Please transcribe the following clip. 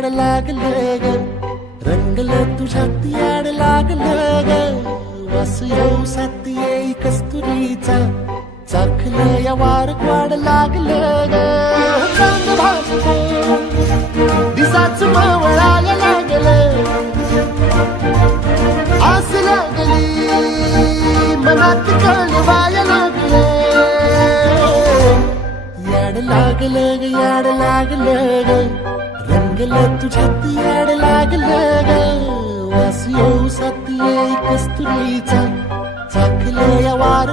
याड लागलं ग, रंगलं तुझ्यात याड लागलं ग. वास येऊ साथ येई कस्तुरीचा, चाखलं या वार वाड लागलं ग. चांग भासलं दिसाच मावळायला लागलं, आस लागली मनात कळवायला लागलं. याड लागलं ग, याड लागलं ग, रंगलं तुझ्यात याड लागलं ग. वास येऊ साथ येई कस्तुरीचा, चाखलं या वार